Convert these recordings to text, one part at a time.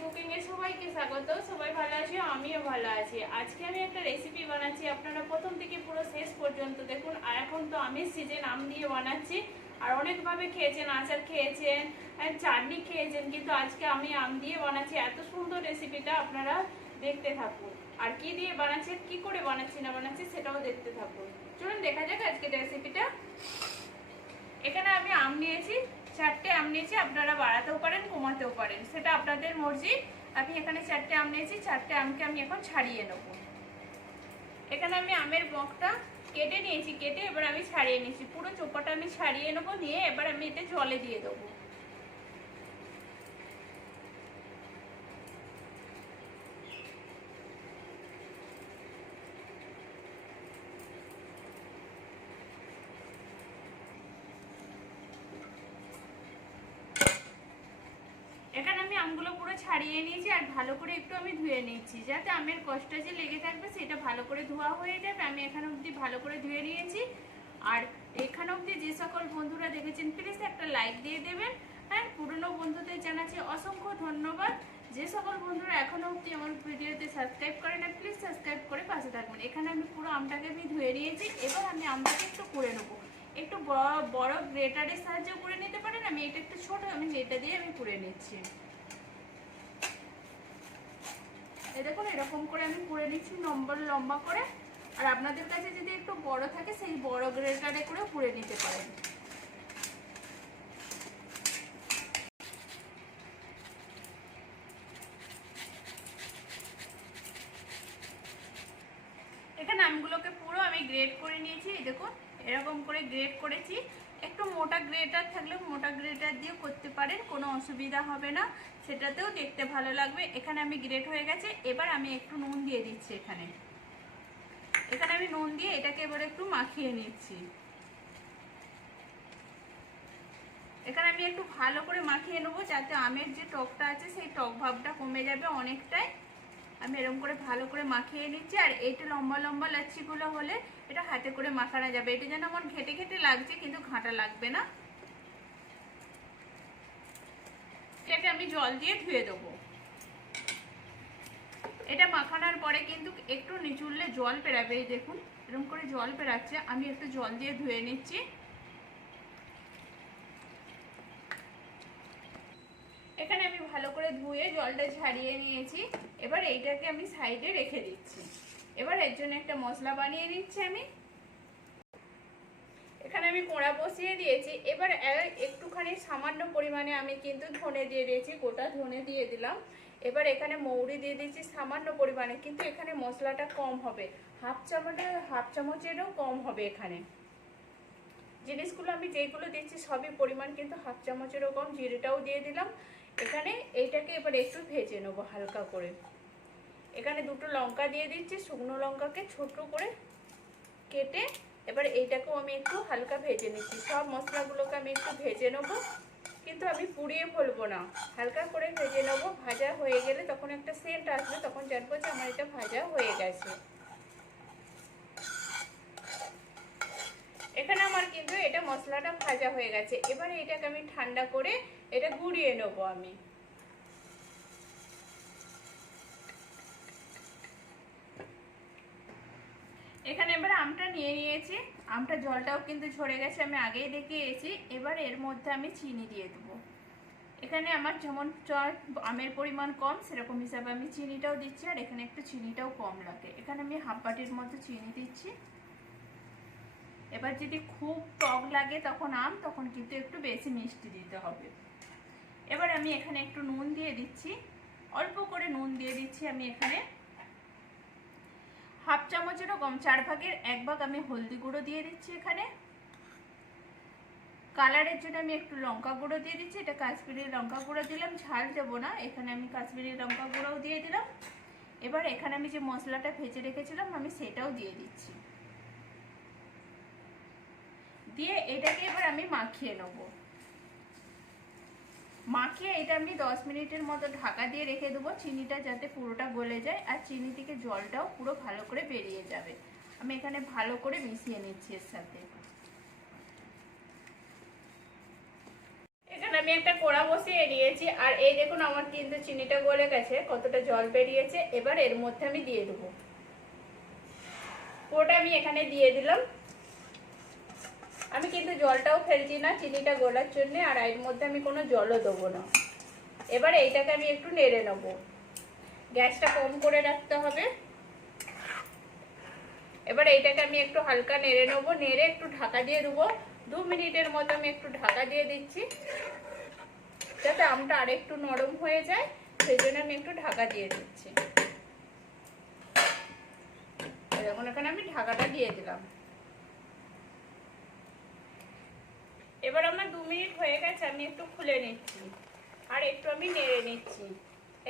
Cooking এ সবাইকে স্বাগত, সবাই ভালো আছি? আমিও ভালো আছি। আজকে আমি একটা রেসিপি বানাচ্ছি, আপনারা প্রথম থেকে পুরো শেষ পর্যন্ত দেখুন। আর এখন তো সিজন আম দিয়ে বানাচ্ছি। আর অনেকভাবে খেয়েছেন, আচার খেয়েছেন চাটনি খেয়েছেন, কিন্তু আজকে আমি আম দিয়ে বানাচ্ছি। এত সুন্দর রেসিপিটা আপনারা দেখতে থাকুন। আর কি দিয়ে বানাচ্ছি কি করে বানাচ্ছি না বানাচ্ছি সেটাও দেখতে থাকুন। চলুন, দেখা যাক আজকে রেসিপিটা এখানে আমি আম নিয়েছি, চারটে আম নিয়েছি, আপনারা বাড়াতেও পারেন পারেন সেটা আপনাদের মর্জি। আমি এখানে চারটে আম নিয়েছি, চারটে আমকে আমি এখন ছাড়িয়ে নেব। এখানে আমি আমের বকটা কেটে নিয়েছি, কেটে এবার আমি ছাড়িয়ে নিয়েছি। পুরো চোপাটা আমি ছাড়িয়ে নেব, নিয়ে এবার আমি এতে জলে দিয়ে দেবো এখানে আমি আমগুলো পুরো ছাড়িয়ে নিয়েছি আর ভালো করে একটু আমি ধুয়ে নিচ্ছি। যাতে আমের কষ্টটা যে লেগে থাকবে সেটা ভালো করে ধোয়া হয়ে যাবে। আমি এখানে অবধি ভালো করে ধুয়ে নিয়েছি। আর এখানে অবধি যে সকল বন্ধুরা দেখেছেন প্লিজ একটা লাইক দিয়ে দেবেন। হ্যাঁ পুরনো বন্ধুদের জানাচ্ছি অসংখ্য ধন্যবাদ। যে সকল বন্ধুরা এখনও অবধি আমার ভিডিওতে সাবস্ক্রাইব করে না প্লিজ সাবস্ক্রাইব করে পাশে থাকবেন। এখানে আমি পুরো আমটাকে আমি ধুয়ে নিয়েছি। এবার আমি আমটাকে একটু করে নেব। একটু বড় গ্রেটারের সাহায্যে করে নিতে পারেন। আমি এটা একটু ছোট, আমি এটা দিয়ে আমি করে নিচ্ছি। দেখুন, এরকম করে আমি করে নিচ্ছি, নম্বর লম্বা করে। আর আপনাদের কাছে যদি একটু বড় থাকে, সেই বড় গ্রেটারে করে পুড়ে নিতে পারেন। এখানে আমগুলোকে পুরো আমি গ্রেড করে নিয়েছি দেখুন, এরকম করে গ্রেড করেছি। একটু মোটা গ্রেটার থাকলে মোটা গ্রেটার দিয়ে করতে পারেন, কোনো অসুবিধা হবে না। সেটাতেও দেখতে ভালো লাগবে। এখানে আমি গ্রেট হয়ে গেছে, এবার আমি একটু নুন দিয়ে দিচ্ছি এখানে। এখানে আমি নুন দিয়ে এটাকে এবার একটু মাখিয়ে নিচ্ছি। এখানে আমি একটু ভালো করে মাখিয়ে নেব, যাতে আমের যে টকটা আছে, সেই টক ভাবটা কমে যাবে অনেকটাই। আমি এরকম করে ভালো করে মাখিয়ে নিচ্ছি, আর এইটা লম্বা লম্বা লাচ্ছিগুলো হলে এটা হাতে করে মাখানো যাবে। এটা যেন আমার ঘেটে ঘেটে লাগছে, কিন্তু ঘাঁটা লাগবে না। এটাকে আমি জল দিয়ে ধুয়ে দেবো। এটা মাখানোর পরে কিন্তু একটু নিচুললে জল পেরাবে দেখুন, এরকম করে জল পেরাচ্ছে। আমি একটু জল দিয়ে ধুয়ে নিচ্ছি এখানে আমি ভালো করে ধুয়ে জলটা ঝাড়িয়ে নিয়েছি। এবার এইটাকে আমি সাইডে রেখে দিচ্ছি। এবার এর জন্য একটা মশলা বানিয়ে নিচ্ছি আমি। এখানে আমি কোড়া বসিয়ে দিয়েছি। এবার একটুখানি সামান্য পরিমাণে আমি কিন্তু ধনে দিয়ে দিয়েছি, গোটা ধনে দিয়ে দিলাম। এবার এখানে মৌরি দিয়ে দিয়েছি সামান্য পরিমাণে, কিন্তু এখানে মশলাটা কম হবে। হাফ চামচের হাফ চামচেরও কম হবে এখানে। জিনিসগুলো আমি যেগুলো দিচ্ছি সবই পরিমাণ, কিন্তু হাফ চামচেরও কম, জিরেটাও দিয়ে দিলাম। এখানে এইটাকে এবার একটু ভেজে নেব হালকা করে। এখানে দুটো লঙ্কা দিয়ে দিচ্ছি, শুকনো লঙ্কাকে ছোট করে কেটে এবার এইটাকেও আমি একটু হালকা ভেজে নিচ্ছি। সব মশলাগুলোকে আমি একটু ভেজে নেব, কিন্তু আমি পুড়িয়ে ফেলব না। হালকা করে ভেজে নেব, ভাজা হয়ে গেলে তখন একটা সেন্ট আসবে, তখন জানব যে আমার এটা ভাজা হয়ে গেছে এখানে আমার কিন্তু এটা মশলাটা ভাজা হয়ে গেছে। এবারে এটাকে আমি ঠান্ডা করে এটা গুঁড়িয়ে নেব আমি। এখানে এবার আমটা নিয়ে নিয়েছি। আমটা জলটাও কিন্তু ঝরে গেছে, আমি আগেই দেখিয়েছি। এবার এর মধ্যে আমি চিনি দিয়ে দেবো। এখানে আমার যেমন আমের পরিমাণ কম, সেরকম হিসাবে আমি চিনিটাও দিচ্ছি, আর এখানে একটু চিনিটাও কম লাগে। এখানে আমি হাফ বাটির মতো চিনি দিচ্ছি। এবার যদি খুব টক লাগে তখন আম, তখন কিন্তু একটু বেশি মিষ্টি দিতে হবে। এবার আমি এখানে একটু নুন দিয়ে দিচ্ছি। অল্প করে নুন দিয়ে দিচ্ছি আমি এখানে। হাফ চামচেরও কম, চার ভাগের এক ভাগ আমি হলদি গুঁড়ো দিয়ে দিচ্ছি এখানে। কালারের জন্য আমি একটু লঙ্কা গুঁড়ো দিয়ে দিচ্ছি। এটা কাশ্মীরি লঙ্কা গুঁড়ো দিলাম, ঝাল দেবো না। এখানে আমি কাশ্মীরি লঙ্কা গুঁড়োও দিয়ে দিলাম। এবার এখানে আমি যে মশলাটা ভেজে রেখেছিলাম, আমি সেটাও দিয়ে দিচ্ছি। দিয়ে এটাকে এবার আমি মাখিয়ে নেব। মাখিয়ে এটা আমি দশ মিনিটের মতো ঢাকা দিয়ে রেখে দেবো। চিনিটা যাতে পুরোটা গলে যায় আর চিনি থেকে জলটাও পুরো ভালো করে বেরিয়ে যাবে। আমি এখানে ভালো করে মিশিয়ে নিচ্ছি এর সাথে। এখানে আমি একটা কোড়া বসিয়ে দিয়েছি আর এই দেখুন আমার কিন্তু চিনিটা গলে গেছে, কতটা জল বেরিয়েছে। এবার এর মধ্যে আমি দিয়ে দেবো। পুরোটা আমি এখানে দিয়ে দিলাম। জলটাও ফেলছি না, চিনিটা গলার জন্য, আর এর মধ্যে আমি কোনো জলও দেবো না। এবার এইটাকে আমি একটু নেড়ে নেব। গ্যাসটা কম করে রাখতে হবে। এবার এইটাকে আমি একটু হালকা নেড়ে নেব। নেড়ে একটু ঢাকা দিয়ে দেবো। দু মিনিটের মতো আমি একটু ঢাকা দিয়ে দিচ্ছি। যাতে আমটা আরেকটু নরম হয়ে যায়, সেই জন্য আমি একটু ঢাকা দিয়ে দিচ্ছি। দেখুন, এখানে আমি ঢাকাটা দিয়ে দিলাম এবার আমার দু মিনিট হয়ে গেছে, আমি একটু খুলে নিচ্ছি। আর একটু আমি নেড়ে নিচ্ছি।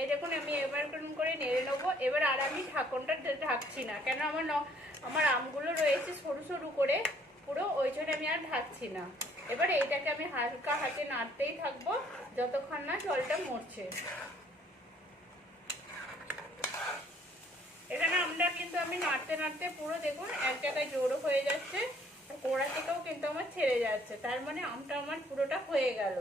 এই দেখুন, আমি এবার কেমন করে নেড়ে নেব। এবার আর আমি ঢাকনটা ঢাকছি না। কেন আমার আমার আমগুলো রয়েছে সরু সরু করে, পুরো ওই জন্য আমি আর ঢাকছি না। এবার এইটাকে আমি হালকা হাতে নাড়তেই থাকব, যতক্ষণ না জলটা মরছে। এখানে আমরা কিন্তু আমি নাড়তে নাড়তে পুরো দেখুন, এক জায়গায় জোরও হয়ে যাচ্ছে। কোড়া থেকেও কিন্তু আমার ছেড়ে যাচ্ছে তার মানে আমটা আমার পুরোটা হয়ে গেল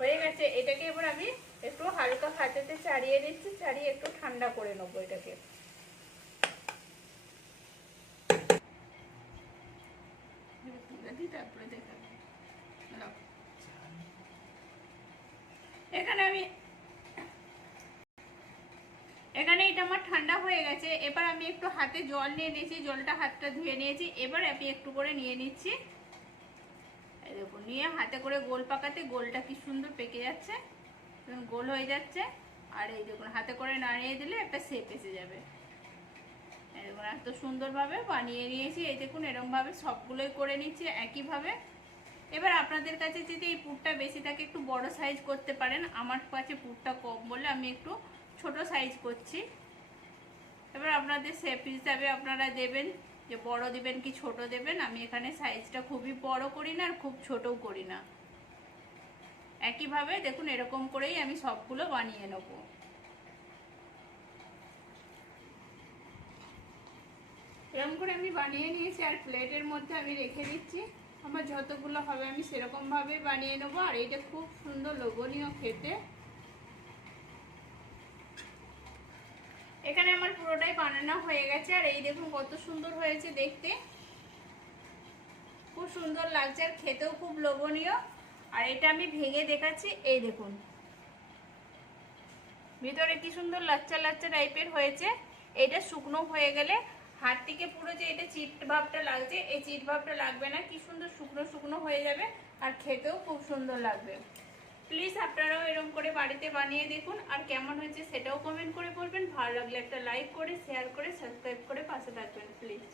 হয়ে গেছে, এটাকে এবার আমি একটু হালকা হাতেতে চাড়িয়ে দিচ্ছি চাড়িয়ে একটু ঠান্ডা করে নেব এটাকে তারপরে। নাও। এখানে আমি এখানে এটা আমার ঠান্ডা হয়ে গেছে, এবার আমি একটু হাতে জল নিয়ে নিয়েছি, জলটা হাতটা ধুয়ে নিয়েছি, এবার আমি একটু করে নিয়ে নিচ্ছি। দেখুন, নিয়ে হাতে করে গোল পাকাতে গোলটা কি সুন্দর পেকে যাচ্ছে গোল হয়ে যাচ্ছে। আর এই দেখুন, হাতে করে নাড়িয়ে দিলে একটা শেপ এসে যাবে। দেখুন, এত সুন্দরভাবে বানিয়ে নিয়েছি, এই দেখুন, এরমভাবে সবগুলোই করে নিচ্ছি একইভাবে। এবার আপনাদের কাছে যদি এই পুরটা বেশি থাকে, একটু বড় সাইজ করতে পারেন। আমার কাছে পুরটা কম বলে আমি একটু ছোট সাইজ করছি। এবার আপনাদের শেপ হিসাবে আপনারা দেবেন, যে বড় দেবেন কি ছোট দেবেন, আমি এখানে সাইজটা খুবই বড় করি না আর খুব ছোটও করি না। একইভাবে দেখুন, এরকম করেই আমি সবগুলো বানিয়ে নেব। এরকম করে আমি বানিয়ে নিয়েছি, আর প্লেটের মধ্যে আমি রেখে দিচ্ছি। আমার যতগুলো হবে আমি সেরকমভাবে বানিয়ে নেব, আর এইটা খুব সুন্দর লোভনীয় খেতে। এখানে আমার পুরোটাই বানানো হয়ে গেছে, আর এই দেখুন কত সুন্দর হয়েছে দেখতে। খুব সুন্দর লাগছে আর খেতেও খুব লোভনীয়। আর এটা আমি ভেঙে দেখাচ্ছি, এই দেখুন। ভিতরে কি সুন্দর লাচ্চা লাচ্চা টাইপের হয়েছে। এটা শুকনো হয়ে গেলে হাত থেকে পুরো যে এটা চিট ভাবটা লাগছে, এই চিট ভাবটা লাগবে না, কি সুন্দর শুকনো শুকনো হয়ে যাবে আর খেতেও খুব সুন্দর লাগবে। প্লিজ আপনারাও এরম করে বাড়িতে বানিয়ে দেখুন আর কেমন হয়েছে সেটাও কমেন্ট করে বলবেন। ভালো লাগলে একটা লাইক করে শেয়ার করে সাবস্ক্রাইব করে পাশে থাকবেন প্লিজ